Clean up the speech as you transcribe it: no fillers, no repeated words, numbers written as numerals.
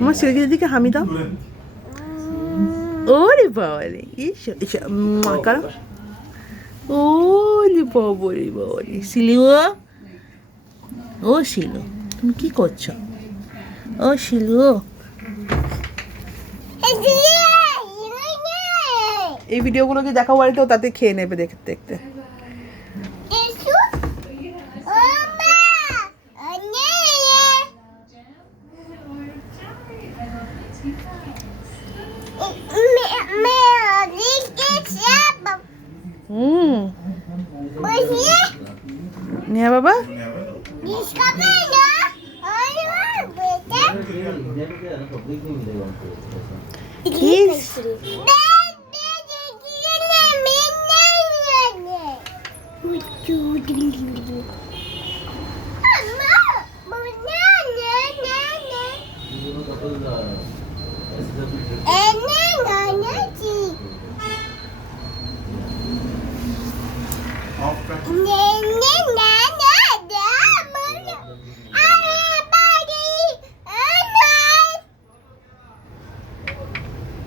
আমার ছেলেকে দিকে হামি দাও। ওরে বাবারে, এসো এসো মাকা। ওরে বাবারে বাবারে, শিলু ও শিলু, তুমি কি করছো? ও শিলু, এই ভিডিওগুলোকে দেখাও বাড়িতেও, তাতে খেয়ে নেবে দেখতে দেখতে। নিয়ে বাবা